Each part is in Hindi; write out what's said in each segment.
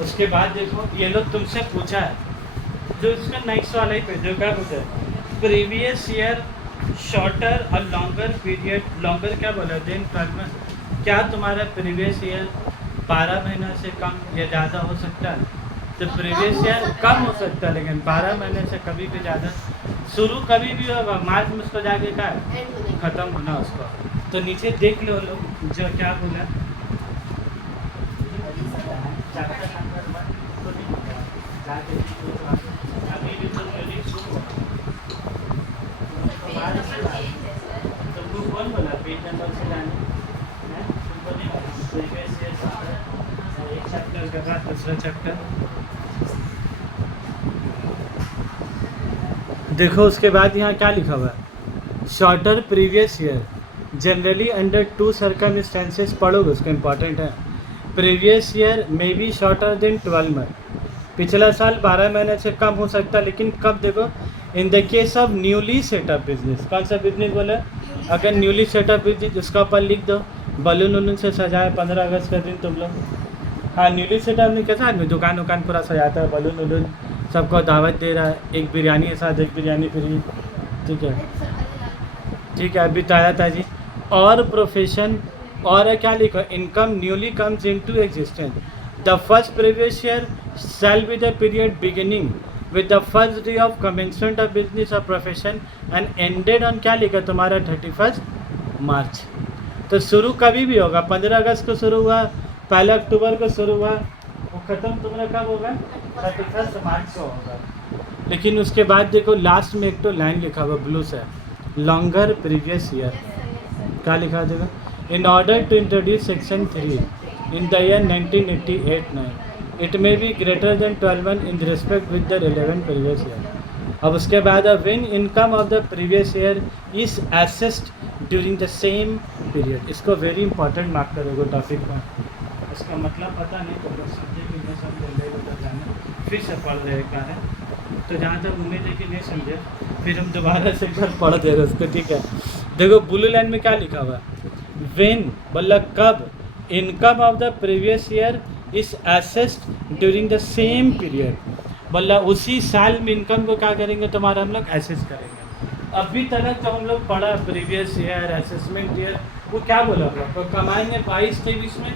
उसके बाद देखो ये लोग तुमसे पूछा है, जो इसका नेक्स्ट वाला ही पे जो क्या पूछा है, प्रीवियस ईयर शॉर्टर और लॉन्गर पीरियड, लॉन्गर क्या बोला देन 12 मंथ, क्या तुम्हारा प्रीवियस ईयर 12 महीना से कम या ज़्यादा हो सकता है? तो प्रीवियस ईयर कम हो सकता है, लेकिन 12 महीने से कभी भी ज़्यादा शुरू कभी भी होगा, मार्च में उसको जाके क्या ख़त्म होना उसको। तो नीचे देख लो लोग जो क्या बोला, चैप्टर नंबर 1 तो नहीं होगा, जाके अभी भी तो मेरी शुरू तुमको कौन बोला पेज नंबर से लाने हैं? तुमको नहीं बोला, प्रीवियस ईयर एक चैप्टर के बाद दूसरा चैप्टर देखो। उसके बाद यहाँ क्या लिखा हुआ है, shorter previous year generally under 2 circumstances, पढ़ोगे उसका इंपॉर्टेंट है। Previous year may be shorter than 12 month, पिछला साल 12 महीने से कम हो सकता है, लेकिन कब देखो, in the case of newly setup business. कौन सा बिजनेस बोला? अगर न्यूली सेटअप बिजनेस, उसका ऊपर लिख दो बलून वलून से सजाए 15 अगस्त का दिन तुम लोग। हाँ, न्यूली सेटअप नहीं, कैसा आदमी दुकान वुकान पूरा सजाता है, बलून वलून सबको दावत दे रहा है, एक बिरयानी के साथ एक बिरयानी फ्री, ठीक है ठीक है। अभी तो आया था जी। और प्रोफेशन, और क्या लिखा, income newly comes into existence, the first previous year shall be the period beginning with the first day of commencement of business or profession and ended on क्या लिखा तुम्हारा 31 मार्च। तो शुरू कभी भी होगा, 15 अगस्त को शुरू हुआ, 1 अक्टूबर को शुरू हुआ, वो ख़त्म तुम्हारा कब होगा? 31 मार्च को होगा। लेकिन उसके बाद देखो लास्ट में एक तो लाइन लिखा हुआ ब्लू से, लॉन्गर प्रीवियस ईयर, क्या लिखा देखो, in order to introduce section 3 in the year 1988-9 it may be greater than 12 month in respect with the relevant previous year. अब उसके बाद when income of the previous year is assessed during the same period, इसको वेरी इंपॉर्टेंट मार्क करोगे टॉपिक में, इसका मतलब पता नहीं तो लोग समझे कि नहीं समझे, ले बता जाना फिर से पढ़ रहे का है। तो जहाँ तक उम्मीद है कि नहीं समझे, फिर हम दोबारा से एक बार पढ़ दे रहे उसको, ठीक है। देखो ब्लू लाइन में क्या लिखा हुआ है, व्हेन मतलब कब, income of the previous year is assessed during the same period, मतलब उसी साल में इनकम को क्या करेंगे तुम्हारा हम लोग असेस करेंगे। अभी तक जो हम लोग पढ़ा प्रीवियस ईयर असेसमेंट ईयर, वो क्या बोला हम लोग तो कमाएंगे 22-23 में,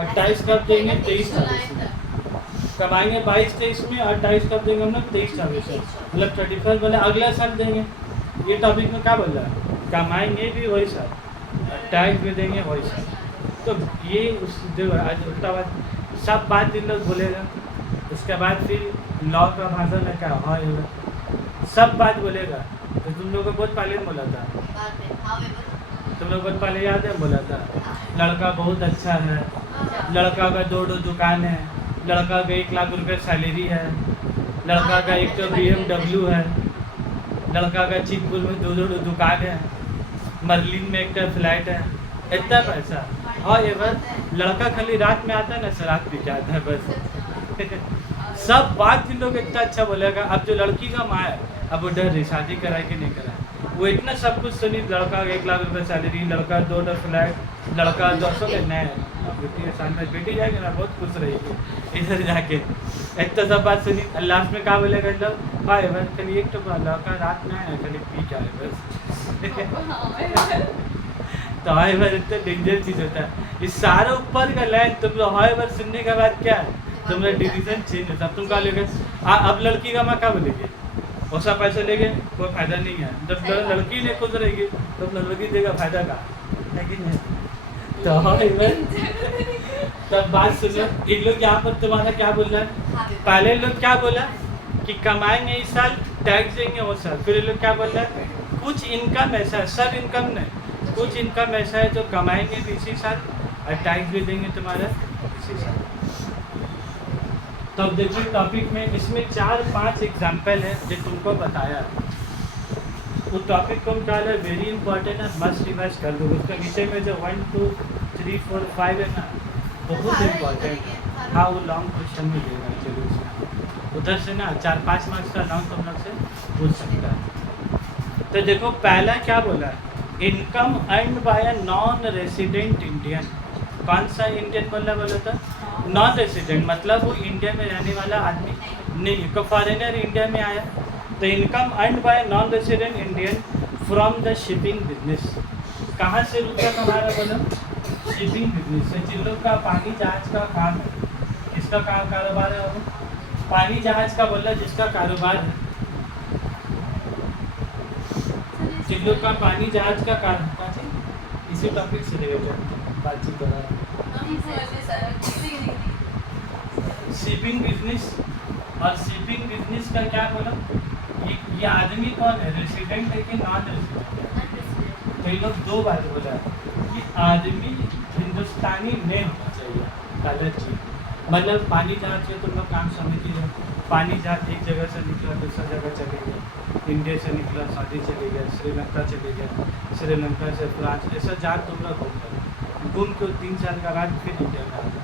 28 कब देंगे 23-24 में, कमाएंगे 22-23 में, 28 कब देंगे हम लोग 23-24 में, मतलब 31 बोले अगला साल देंगे। ये टॉपिक में क्या बोल रहा है, कमाएंगे भी वही साल, टैक्स भी देंगे वही साल। तो ये उस जो आज उल्टा बात सब बात इन लोग बोलेगा, उसके बाद फिर लॉ का भाषण है क्या, हाँ ये सब बात बोलेगा। तो तुम लोग को बहुत पहले बोला था, तुम लोग बहुत पहले याद है बोला था, लड़का बहुत अच्छा है, लड़का का 2 दुकान है, लड़का का 1 लाख रुपये सैलरी है, लड़का का एक तो BMW है, लड़का का चितपुर में 2 दुकान है, मर्लिन में एक फ्लैट है, इतना पैसा। और ये बस लड़का खाली रात में आता है ना, शराब पी के आता है बस सब बात इन लोग इतना अच्छा बोलेगा। अब जो लड़की का माँ है, अब वो डर रही शादी कराए कि नहीं कराए, वो इतना सब कुछ सुनी, लड़का 1 लाख रुपये सैलरी, लड़का 2 फ्लैट, लड़का 200 के नए, बेटी के साथ में बेटी जाएगी ना बहुत खुश रहेगी इधर जाके, इतना सब बात सुनी। लास्ट में क्या बोलेगा लोग, हाँ बस खाली एक तो लड़का रात में आए खाली पी के आए बस तो हाई बार इतना डेंजर चीज़ होता है। इस सारा ऊपर का लाइन तुम लोग हाई बार सुनने के बाद क्या है, तुम्हारा डिसीजन चेंज होता है। तुम क्या लोगे, अब लड़की का माँ क्या बोलेगी, वैसा पैसा लेंगे कोई फायदा नहीं है, जब लड़की ने खुश रहेगी तो लड़की देगा फायदा का, लेकिन तो हाई बार तब बात सुनो। इन लोग यहाँ पर तुम्हारा क्या बोल रहा है, पहले लोग क्या बोला कि कमाएंगे इस साल टैक्स देंगे वो साल, फिर ये लोग क्या बोल रहा है, कुछ इनकम ऐसा है, सब इनकम नहीं, कुछ इनकम ऐसा है जो कमाएंगे भी इसी साल और टैक्स भी देंगे तुम्हारा इसी साल। तो अब देखिए टॉपिक में इसमें 4-5 एग्जाम्पल है जो तुमको बताया, वो टॉपिक को क्या है वेरी इंपॉर्टेंट है, मस्ट रिवाइज कर दो। उसके नीचे में जो 1 2 3 4 5 है ना, बहुत इम्पॉर्टेंट है। हाँ वो लॉन्ग क्वेश्चन में देगा, चलो उसका उधर से ना 4-5 मार्क्स का लॉन्ग तुम लोग से पूछ सकता है। तो देखो पहला क्या बोला है, income earned by a non resident Indian. कौन सा इंडियन बोला था, नॉन रेसिडेंट मतलब वो इंडिया में रहने वाला आदमी नहीं है। को फॉरेनर इंडिया में आया तो income earned bye non resident Indian from the shipping business. कहाँ से रुपया कमा रहा बोलो? शिपिंग बिजनेस से। जिन लोग का पानी जहाज का काम है, किसका कारोबार है वो? पानी जहाज का बोला जिसका कारोबार है, जिन लोग का पानी जहाज का कारोबार है, इसी टॉपिक से रिलेटेड बातचीत हो रहा है। शिपिंग बिजनेस और शिपिंग बिजनेस का क्या बोला? ये आदमी कौन है? रेसिडेंट है कि नॉन रेसिडेंट? कई लोग दो बात बोला है कि आदमी हिंदुस्तानी नहीं होना चाहिए, गलत चीज। मतलब पानी जहाज से तुम लोग काम समझ लीजिए, पानी जहाज एक जगह से निकला दूसरा जगह चले गया, इंडिया से निकला सऊदी चले गया, श्रीलंका चले गया, श्रीलंका से फ्रांस, ऐसा जहाज तुम लोग घूम के 3 साल का बाद फिर इंडिया में आ गए,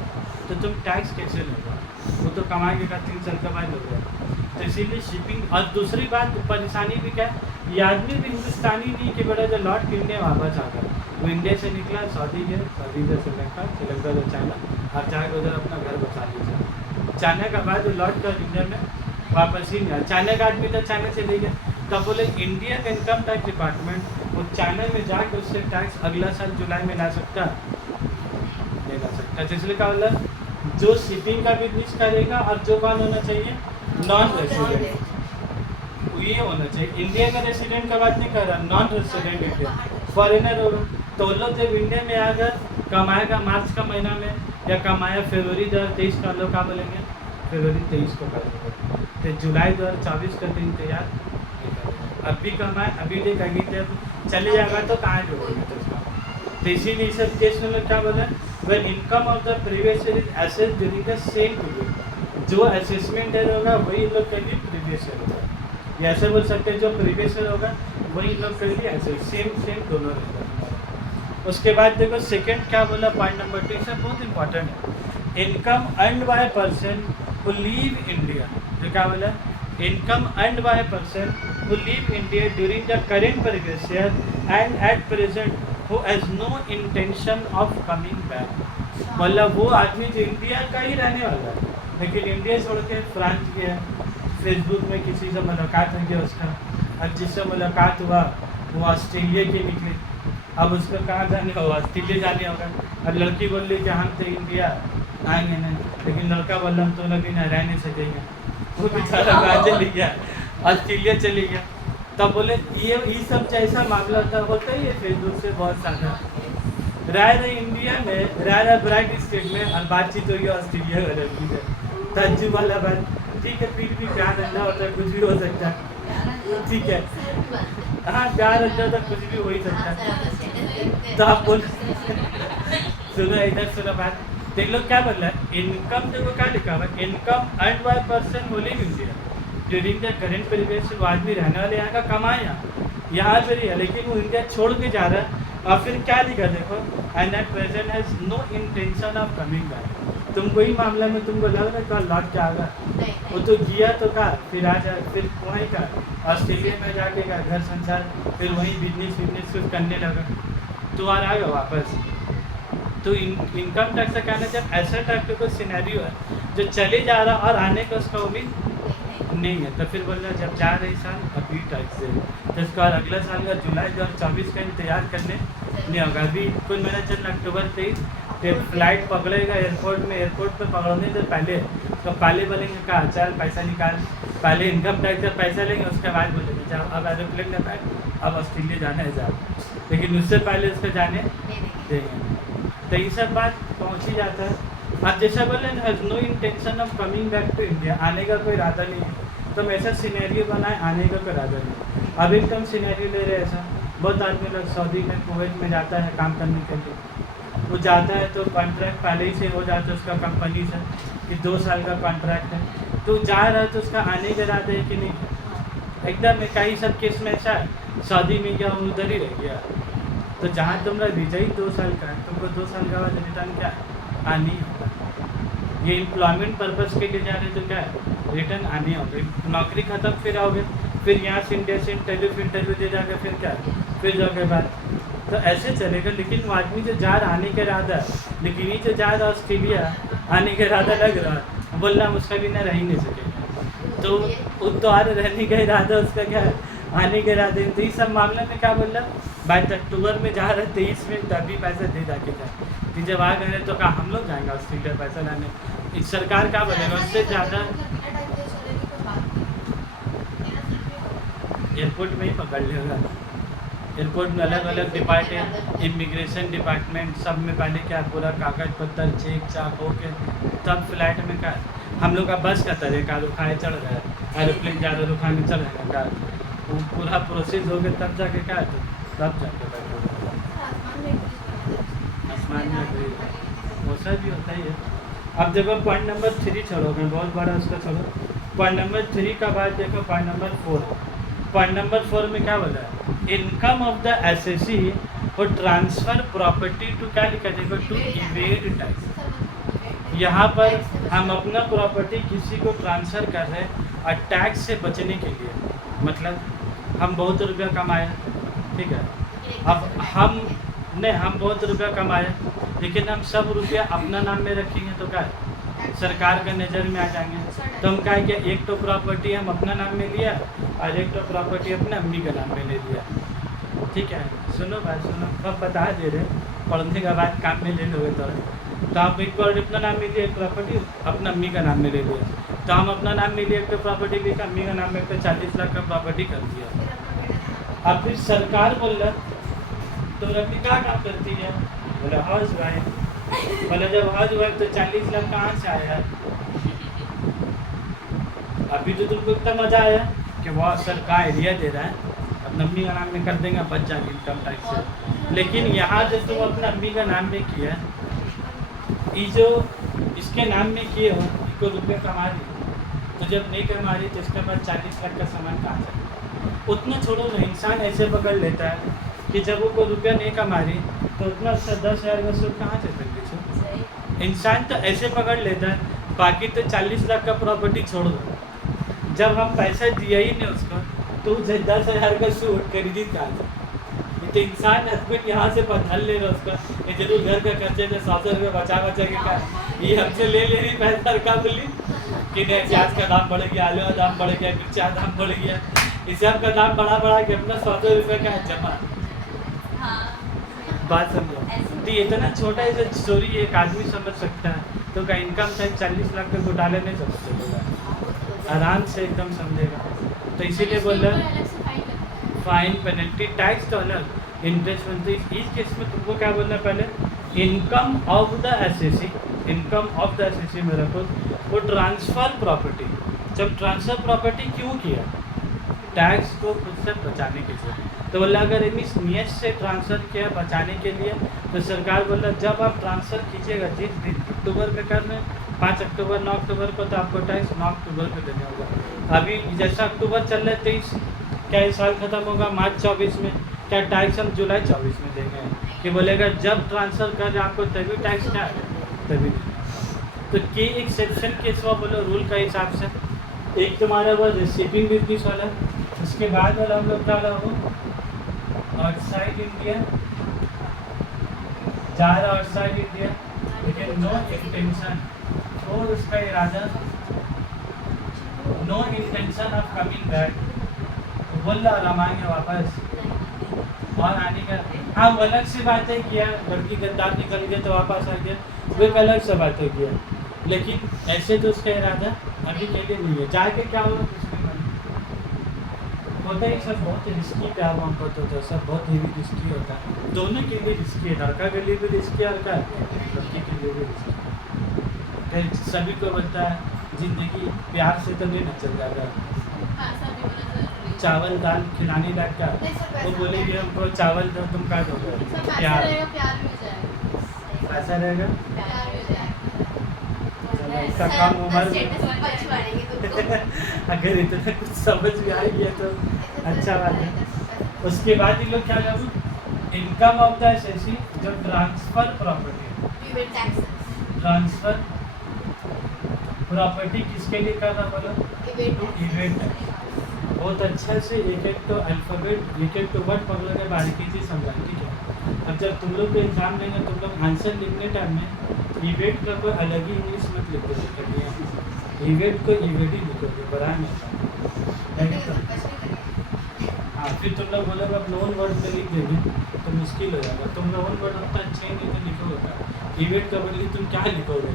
तो तुम टैक्स कैसे लोगे? वो तो कमाएंगे का 3 साल का बाद हो गया। तो इसीलिए शिपिंग। और दूसरी बात परेशानी भी क्या, ये आदमी भी हिंदुस्तानी नहीं कि बड़ा जो लौट के इंडिया वापस आ गया, वो इंडिया से निकला सऊदी गया, सऊदी से श्रीलंका, श्रीलंका से चाइना, और जाकर उधर अपना घर बचा लीजिए। चाइना का बाद वो लौट कर इंडिया में वापस ही नहीं आया। चाइना का आदमी तो चाइना चले गया, तब बोले इंडिया का इनकम टैक्स डिपार्टमेंट वो चाइना में जाकर उससे टैक्स अगला साल जुलाई में ला सकता, नहीं ला सकता। तो इसलिए क्या बोला, जो शिपिंग का बिजनेस करेगा और जो कौन होना चाहिए? नॉन रेसिडेंट, ये होना चाहिए। इंडिया का रेसिडेंट का बात नहीं कर रहा, नॉन रेसिडेंट इंडिया फॉरेनर होगा। तो लोग जब इंडिया में आकर कमाएगा मार्च का महीना में, या कमाया फरवरी 2023 का, लोग क्या बोलेंगे? फरवरी 23 को करेंगे, तो जुलाई 2024 का दिन तैयार। अभी कमाए अभी देखेंगे, जब चले जाएगा तो कहाँ जोड़ेंगे? तो उसका तो इसीलिए सब केस में लोग क्या बोले, when income of the previous year is assessed during the same period, जो असेसमेंट ईयर होगा वही लोग के लिए प्रीवियस ईयर होगा। या ऐसे बोल सकते हैं जो प्रीवियस ईयर होगा वही लोग के लिए ऐसे सेम दोनों रहेगा। उसके बाद देखो सेकंड क्या बोला, पॉइंट नंबर 2 से बहुत इंपॉर्टेंट है, income earned by person who leave India. जो क्या बोला, income earned by person who leave India during the current previous year and at present who has no intention of coming back। मतलब वो आदमी जो इंडिया का ही रहने वाला है, लेकिन इंडिया छोड़ के फ्रांस गया, फेसबुक में किसी से मुलाकात हो गया उसका, और जिससे मुलाकात हुआ वो ऑस्ट्रेलिया के निकले, अब उसको कहाँ जाने होगा? ऑस्ट्रेलिया जाने होगा। और लड़की बोल रही कि हम तो इंडिया आएंगे नहीं, लेकिन लड़का बोल हम तो लगे ना, रह नहीं सकेंगे। वो बेचारा कहाँ चली गया? ऑस्ट्रेलिया चली गया। तब बोले ये सब जैसा मामला होता ही है फेसबुक से बहुत सारा। रह रहे इंडिया में, रह रहा ब्राइट स्टेट में, और बातचीत हो गई ऑस्ट्रेलिया में लड़की से, तज्जुब वाला बात। ठीक है, फिर भी प्यार अंडा होता है, कुछ भी हो सकता है, ठीक है। हाँ, प्यार अंडा तो कुछ भी हो ही सकता है। तो आप बोल सुनो, इधर सुनो बात। देख लो क्या बोल रहा है, इनकम देखो क्या लिखा हुआ है, income earned by person who live India during the current period. वो आदमी रहने वाले यहाँ का कमाया यहाँ पे ही है, लेकिन वो इंडिया छोड़ के जा रहा है। और फिर क्या लिखा देखो, and at present has no intention of coming back. तुमको ही मामला में तुमको लग रहा है कल लौट के आएगा, वो तो गया तो का फिर आ जाए, फिर वहीं का ऑस्ट्रेलिया में जाके का घर संसार, फिर वहीं बिजनेस कुछ करने लगा तो आ आएगा वापस। तो इनकम टैक्स का कहना, जब ऐसा टाइप का कोई सिनेरियो है जो चले जा रहा और आने का उसका उम्मीद नहीं है, तो फिर बोल रहा जब जा रहे साल अभी टैक्स दे, तो इसका अगला साल का जुलाई 2024 का इंतजार करने नहीं होगा। अभी कुछ महीना चल अक्टूबर 23 फ्लाइट पकड़ेगा एयरपोर्ट में, एयरपोर्ट पे पकड़ने से पहले तो पहले बोलेंगे कहा चल पैसा निकाल, पहले इनकम टैक्स का पैसा लेंगे, उसके बाद बोलेंगे जाओ अब एरोप्लेन में बैठ, अब ऑस्ट्रेलिया जाना है जाओ, लेकिन उससे पहले उसको जाने देंगे। तो ये सब बात पहुँच ही जाता है। अब जैसा बोले has no intention of coming back to India, आने का कोई इरादा नहीं है, तो हम ऐसा सिनेरियो बनाए आने का कोई इरादा नहीं। अब एकदम सिनेरियो ले रहे ऐसा, बहुत आदमी लोग सऊदी में कुवैत में जाता है काम करने के लिए, वो जाता है तो कॉन्ट्रैक्ट पहले ही से हो जाता है उसका कंपनी से कि 2 साल का कॉन्ट्रैक्ट है, तो जा रहा है तो उसका आने का इरादा है कि नहीं। एकदम कई सब केस में ऐसा है, सऊदी में गया उधर ही रह गया, तो जहाँ तुम्हारा वीजा ही 2 साल का है, तुमको 2 साल का बाद रिटर्न क्या आनी होगा। ये एम्प्लॉयमेंट पर्पज़ के लिए जा रहे तो क्या है रिटर्न आनी होगी, नौकरी खत्म फिर आओगे, फिर यहाँ से इंडिया से इंटरव्यू दे जाकर फिर क्या फिर जाओगे बाद तो ऐसे चलेगा। लेकिन वो आदमी जो जा रहा आने का इरादा है, लेकिन ये जो जा रहा ऑस्ट्रेलिया आने का इरादा लग रहा है, बोल रहा उसका भी ना रह ही नहीं सकेगा। तो उद्वार रहने का इरादा उसका क्या है, आने के इरादे। तो इस सब मामले में क्या बोल रहा, 22 अक्टूबर में जा रहे 23 में तभी पैसा दे जाके जाए। तो जब आ गए तो कहा हम लोग जाएंगे ऑस्ट्रेलिया पैसा लाने। इस सरकार क्या बोलेगा, उससे ज़्यादा एयरपोर्ट में ही पकड़ लेगा। एयरपोर्ट में अलग अलग डिपार्टमेंट, इमिग्रेशन डिपार्टमेंट, सब में पहले क्या पूरा कागज पत्तर चेक चाक हो के तब फ्लाइट में का हम लोग का बस का तरीका रुखाए चढ़ रहा है, एरोप्लेन ज़्यादा रुखाने चढ़ रहा है, वो पूरा प्रोसेस हो गया तब जाके क्या है, तब जाके बैठो आसमान में वो सब भी होता ही है। अब देखो पॉइंट नंबर 3 छोड़ोगे, बहुत बड़ा उसका छोड़ो। पॉइंट नंबर 3 का बाद देखो पॉइंट नंबर 4। पॉइंट नंबर 4 में क्या बोला है, इनकम ऑफ द एसएससी और ट्रांसफर प्रॉपर्टी टू, क्या लिखा जाएगा, टू इवेड टैक्स। यहाँ पर हम अपना प्रॉपर्टी किसी को ट्रांसफ़र कर रहे हैं और टैक्स से बचने के लिए। मतलब हम बहुत रुपया कमाए, ठीक है, अब हम बहुत रुपया कमाए, लेकिन हम सब रुपया अपना नाम में रखेंगे तो क्या है, सरकार के नज़र में आ जाएंगे। तो हम क्या है कि एक तो प्रॉपर्टी हम अपना नाम में लिया और एक तो प्रॉपर्टी अपने अम्मी के नाम में ले लिया। ठीक है, सुनो भाई सुनो, अब बता दे रहे, पढ़ने के बाद काम में ले लोगे तो आप एक बार अपना नाम में लिए, एक प्रॉपर्टी अपना अम्मी का नाम में ले लिया। तो हम अपना नाम में लिए, एक तो प्रॉपर्टी लेकर अम्मी का नाम में 40 लाख का प्रॉपर्टी कर दिया। अब फिर सरकार बोल रहा तो रखी क्या काम करती है, बोले हाउस वाइफ। बोले जब हाउस वाइफ तो 40 लाख कहाँ से आया। अभी तो तुमको इतना मज़ा आया कि वह सरकार एरिया दे रहा है, अपना अम्मी का नाम में कर देंगे बच जाएंगे इनकम टैक्स से। लेकिन यहाँ जब तुम अपना अम्मी का नाम में किया, ये जो इसके नाम में किए हो, इसको रुपये कमा रही, तो जब नहीं कमा रही तो इसके बाद 40 लाख का सामान कहाँ से। उतना छोड़ो ना, इंसान ऐसे पकड़ लेता है कि जब वो कोई रुपया नहीं कमा रही तो उतना 10,000 का सूद कहाँ से कर लीजिए। इंसान तो ऐसे पकड़ लेता है, बाकी तो 40 लाख का प्रॉपर्टी छोड़ दो, जब हम पैसा दिया ही नहीं उसको तो 10,000 का सूट खरीदी कहाँ से। तो इंसान हस्बैंड यहाँ से बदल ले रहा उसका, ये जरूर घर का खर्चे में 100 रुपये बचा के का ये हमसे ले रही पैसा का बोली कि नहीं, प्याज का दाम बढ़ गया, आलू का दाम बढ़ गया, मिर्चा दाम बढ़ गया, इस सब का दाम बढ़ा के अपना 100 रुपये का जमा। बात समझो, तो इतना छोटा ऐसा स्टोरी एक आदमी समझ सकता है, तो का इनकम टैक्स 40 लाख के घोटाले नहीं समझ सकेगा, आराम से एकदम समझेगा। तो इसीलिए बोल रहे हैं फाइन पेनल्टी टैक्स तो अलग, इंटरेस्ट बनती है। इस केस में तुमको क्या बोलना है, पहले income of the assessee, income of the assessee में रखो, वो ट्रांसफ़र प्रॉपर्टी। जब ट्रांसफ़र प्रॉपर्टी क्यों किया, टैक्स को खुद से बचाने के लिए। तो बोला अगर इस नियत से ट्रांसफ़र किया बचाने के लिए, तो सरकार बोला जब आप ट्रांसफ़र कीजिएगा, जिस दिन अक्टूबर में कर रहे हैं 5 अक्टूबर 9 अक्टूबर को, तो आपको टैक्स 9 अक्टूबर को देना होगा। अभी जैसा अक्टूबर चल रहा है 23, क्या इस साल ख़त्म होगा मार्च 24 में, क्या टैक्स हम जुलाई 24 में देंगे कि बोलेगा जब ट्रांसफ़र कर रहे आपको तभी टैक्स क्या है, तभी। तो के एक्सेप्शन केस हुआ बोलो रूल का हिसाब से, एक तुम्हारा वो रिसीविंग बिजनेस वाला, उसके बाद वाला हम लोग क्या हो आउटसाइड इंडिया, जा रहा आउटसाइड इंडिया, लेकिन नो इंटेंशन और उसका इरादा, no intention of coming back, बोल रहा हम आएंगे वापस और आने का। हाँ वो अलग से बातें किया, लड़की गद्दार निकल गया तो वापस आ गया, वो एक अलग से बातें किया, लेकिन ऐसे तो उसका इरादा अभी के लिए नहीं है। जाके क्या होगा होता है, सब बहुत रिस्की प्यार मोहब्बत होता है, सब बहुत हेवी रिस्की होता है, दोनों के लिए रिस्की है, लड़का के लिए भी रिस्की है, लड़की के लिए भी रिस्की है। सभी को बोलता है ज़िंदगी प्यार से तो नहीं न चल जाएगा, चावल दाल खिलाने लग क्या, वो बोलेगी हमको चावल दो तुम क्या दोगे, प्यार ऐसा रहेगा। इसका कम उम्र अगर इतना कुछ समझ में आ गया तो अच्छा बात है। उसके बाद ये लोग क्या करूँ, इनकम ऑफ द एसएससी जो ट्रांसफ़र प्रॉपर्टी, ट्रांसफ़र प्रॉपर्टी किसके लिए कर रहा बोलो, इवेंट टैक्स। बहुत अच्छा से एक एक तो अल्फ़ाबेट, एक एक तो वर्ड पकड़ के बारीकी से समझा, ठीक है। अब जब तुम लोग को एग्ज़ाम लेंगे तुम लोग आंसर लिखने टाइम में इवेंट का कोई अलग ही इंग्लिश मत लिखोगे कभी, इवेंट को इवेंट ही लिखोगे, बड़ा नहीं। हाँ फिर तुम लोग बोलोगे अब नॉन वर्ड में लिख देंगे तो मुश्किल हो जाएगा, तुम नॉन वर्ड उतना अच्छे नहीं तो लिखोगे, इवेंट का बदली तुम क्या लिखोगे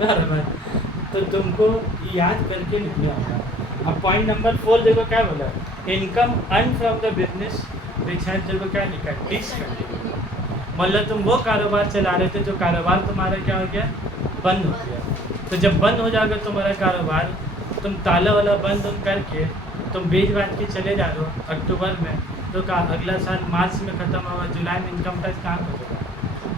बराबर, तो तुमको याद करके लिखने आएगा। अब पॉइंट नंबर 4 देखो क्या बोला, income earn from the business which has, देखो क्या लिखा है, डिसकंटिन्यू। मतलब तुम वो कारोबार चला रहे थे जो कारोबार तुम्हारा क्या हो गया, बंद हो गया। तो जब बंद हो जाएगा तुम्हारा कारोबार, तुम ताला वाला बंद करके तुम बेच बाज के चले जा रहे हो अक्टूबर में, तो अगला साल मार्च में ख़त्म होगा, जुलाई में इनकम टैक्स कहाँ बचेगा।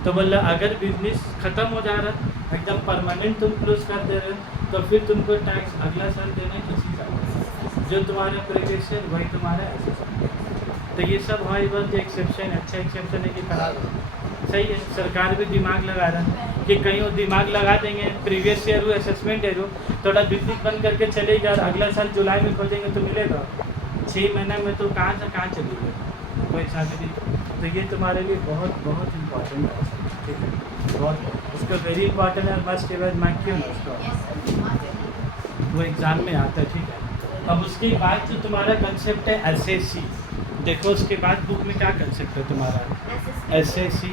तो बोला अगर बिजनेस ख़त्म हो जा रहा है एकदम परमानेंट तुम क्लोज कर दे रहे हो तो फिर तुमको टैक्स अगला साल देना किसी साल, जो तुम्हारा प्रीवियस है वही तुम्हारा एसेसन। तो ये सब हमारी बात एक्सेप्शन, अच्छा एक्सेप्शन है कि खराब है, सही है। सरकार भी दिमाग लगा रहा है कि कहीं वो दिमाग लगा देंगे प्रीवियस ईयर वो असेसमेंट है वो थोड़ा बिजनेस बंद करके चलेगा और अगला साल जुलाई में खोजेंगे तो मिलेगा, 6 महीने में तो कहाँ से कहाँ चली गई कोई साथ नहीं। तो ये तुम्हारे लिए बहुत बहुत इम्पोर्टेंट है, ठीक है, बहुत उसका वेरी इंपॉर्टेंट है, मस्ट एवर मार्क क्यों ना उसका, वो एग्ज़ाम में आता है, ठीक है। अब उसके बाद जो तुम्हारा कंसेप्ट है एसएससी, देखो उसके बाद बुक में क्या कंसेप्ट है तुम्हारा, एसएससी